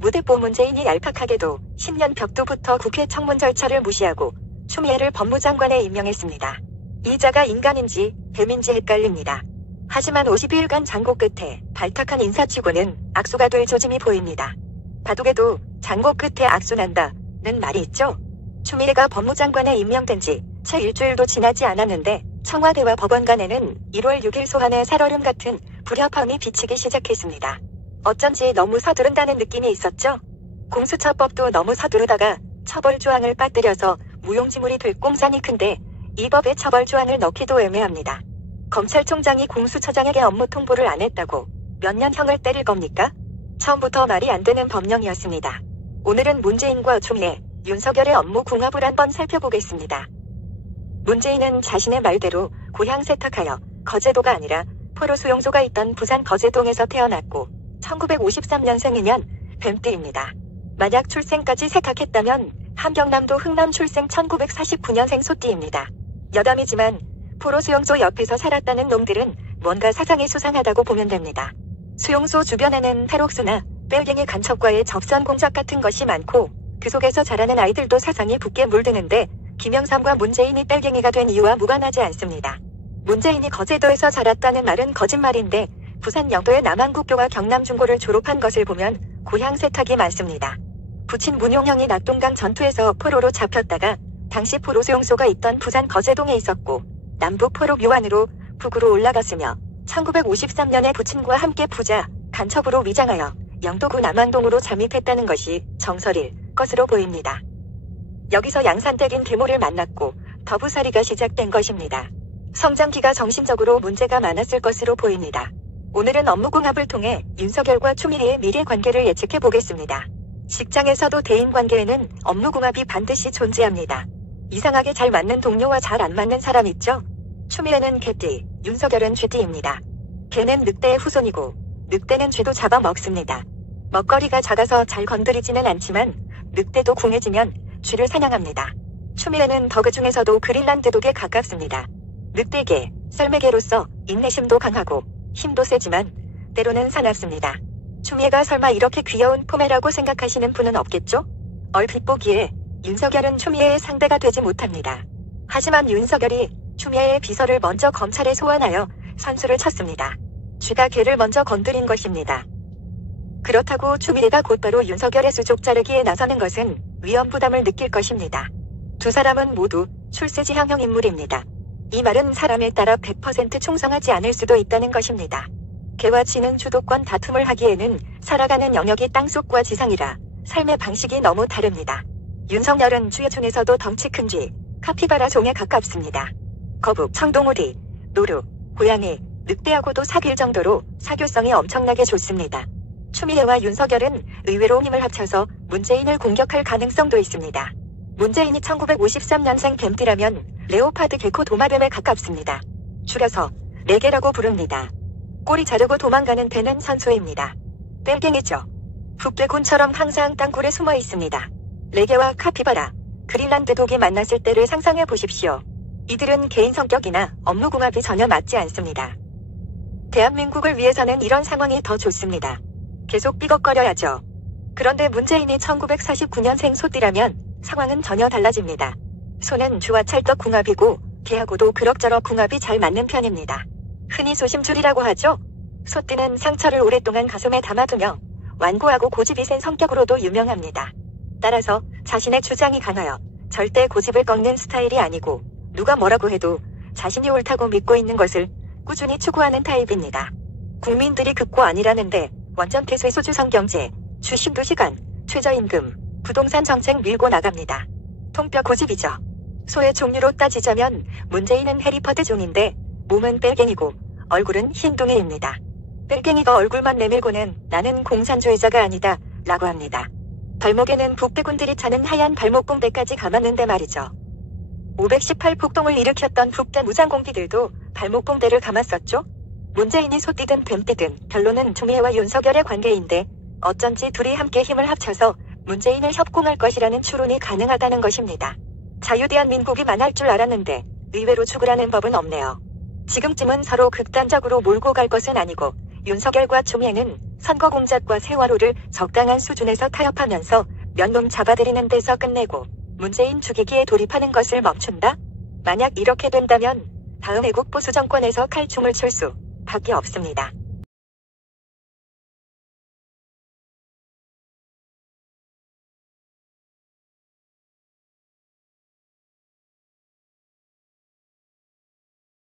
무대뽀 문재인이 얄팍하게도 10년 벽두부터 국회 청문 절차를 무시하고 추미애를 법무장관에 임명했습니다. 이자가 인간인지 뱀인지 헷갈립니다. 하지만 52일간 장고 끝에 발탁한 인사치고는 악수가 될 조짐이 보입니다. 바둑에도 장고 끝에 악수난다는 말이 있죠. 추미애가 법무장관에 임명된 지 채 일주일도 지나지 않았는데 청와대와 법원 간에는 1월 6일 소환의 살얼음 같은 불협화음이 비치기 시작했습니다. 어쩐지 너무 서두른다는 느낌이 있었죠. 공수처법도 너무 서두르다가 처벌 조항을 빠뜨려서 무용지물이 될 공산이 큰데 이 법에 처벌 조항을 넣기도 애매합니다. 검찰총장이 공수처장에게 업무 통보를 안 했다고 몇 년 형을 때릴 겁니까? 처음부터 말이 안 되는 법령이었습니다. 오늘은 문재인과 추미애, 윤석열의 업무 궁합을 한번 살펴보겠습니다. 문재인은 자신의 말대로 고향 세탁하여 거제도가 아니라 포로 수용소가 있던 부산 거제동에서 태어났고 1953년생이면 뱀띠입니다. 만약 출생까지 세탁했다면 함경남도 흥남 출생 1949년생 소띠입니다. 여담이지만 포로 수용소 옆에서 살았다는 놈들은 뭔가 사상이 수상하다고 보면 됩니다. 수용소 주변에는 탈옥수나 뺄갱이 간첩과의 접선 공작 같은 것이 많고 그 속에서 자라는 아이들도 사상이 붓게 물드는데 김영삼과 문재인이 뺄갱이가 된 이유와 무관하지 않습니다. 문재인이 거제도에서 자랐다는 말은 거짓말인데 부산 영도의 남한국교와 경남중고를 졸업한 것을 보면 고향 세탁이 많습니다. 부친 문용형이 낙동강 전투에서 포로로 잡혔다가 당시 포로 수용소가 있던 부산 거제동에 있었고 남북 포로 묘안으로 북으로 올라갔으며 1953년에 부친과 함께 부자, 간첩으로 위장하여 영도구 남한동으로 잠입했다는 것이 정설일 것으로 보입니다. 여기서 양산댁인 계모를 만났고 더부살이가 시작된 것입니다. 성장기가 정신적으로 문제가 많았을 것으로 보입니다. 오늘은 업무궁합을 통해 윤석열과 추미애의 미래관계를 예측해 보겠습니다. 직장에서도 대인관계에는 업무궁합이 반드시 존재합니다. 이상하게 잘 맞는 동료와 잘 안 맞는 사람 있죠? 추미애는 개띠, 윤석열은 쥐띠입니다. 개는 늑대의 후손이고 늑대는 쥐도 잡아먹습니다. 먹거리가 작아서 잘 건드리지는 않지만 늑대도 궁해지면 쥐를 사냥합니다. 추미애는 더 그 중에서도 그린란드 독에 가깝습니다. 늑대계, 썰매계로서 인내심도 강하고 힘도 세지만 때로는 사납습니다. 추미애가 설마 이렇게 귀여운 포메라고 생각하시는 분은 없겠죠? 얼핏 보기에 윤석열은 추미애의 상대가 되지 못합니다. 하지만 윤석열이 추미애의 비서를 먼저 검찰에 소환하여 선수를 쳤습니다. 쥐가 개를 먼저 건드린 것입니다. 그렇다고 추미애가 곧바로 윤석열의 수족 자르기에 나서는 것은 위험 부담을 느낄 것입니다. 두 사람은 모두 출세지향형 인물입니다. 이 말은 사람에 따라 100% 충성하지 않을 수도 있다는 것입니다. 개와 쥐는 주도권 다툼을 하기에는 살아가는 영역이 땅속과 지상이라 삶의 방식이 너무 다릅니다. 윤석열은 쥐 중에서도 덩치 큰 쥐, 카피바라 종에 가깝습니다. 거북, 청동오리, 노루, 고양이, 늑대하고도 사귈 정도로 사교성이 엄청나게 좋습니다. 추미애와 윤석열은 의외로 힘을 합쳐서 문재인을 공격할 가능성도 있습니다. 문재인이 1953년생 뱀띠라면 레오파드 개코 도마뱀에 가깝습니다. 줄여서 레게라고 부릅니다. 꼬리 자르고 도망가는 배는 선소입니다. 뺄갱이죠. 북대군처럼 항상 땅굴에 숨어 있습니다. 레게와 카피바라, 그린란드 독이 만났을 때를 상상해 보십시오. 이들은 개인 성격이나 업무 궁합이 전혀 맞지 않습니다. 대한민국을 위해서는 이런 상황이 더 좋습니다. 계속 삐걱거려야죠. 그런데 문재인이 1949년생 소띠라면 상황은 전혀 달라집니다. 소는 쥐와 찰떡 궁합이고 개하고도 그럭저럭 궁합이 잘 맞는 편입니다. 흔히 소심줄이라고 하죠. 소띠는 상처를 오랫동안 가슴에 담아두며 완고하고 고집이 센 성격으로도 유명합니다. 따라서 자신의 주장이 강하여 절대 고집을 꺾는 스타일이 아니고 누가 뭐라고 해도 자신이 옳다고 믿고 있는 것을 꾸준히 추구하는 타입입니다. 국민들이 극고 아니라는데 원전 폐쇄 소주성 경제, 주식도 시간, 최저임금, 부동산 정책 밀고 나갑니다. 통뼈 고집이죠. 소의 종류로 따지자면 문재인은 해리포터 종인데 몸은 뺄갱이고 얼굴은 흰둥이입니다. 뺄갱이가 얼굴만 내밀고는 나는 공산주의자가 아니다 라고 합니다. 발목에는 북대군들이 차는 하얀 발목공대까지 감았는데 말이죠. 518 폭동을 일으켰던 북대 무장공비들도 발목공대를 감았었죠. 문재인이 소띠든 뱀띠든 결론은 추미애와 윤석열의 관계인데 어쩐지 둘이 함께 힘을 합쳐서 문재인을 협공할 것이라는 추론이 가능하다는 것입니다. 자유대한민국이 만할 줄 알았는데 의외로 죽으라는 법은 없네요. 지금쯤은 서로 극단적으로 몰고 갈 것은 아니고 윤석열과 추미애는 선거 공작과 세월호를 적당한 수준에서 타협하면서 몇 놈 잡아들이는 데서 끝내고 문재인 죽이기에 돌입하는 것을 멈춘다? 만약 이렇게 된다면 다음 애국 보수 정권에서 칼춤을 출 수 밖에 없습니다.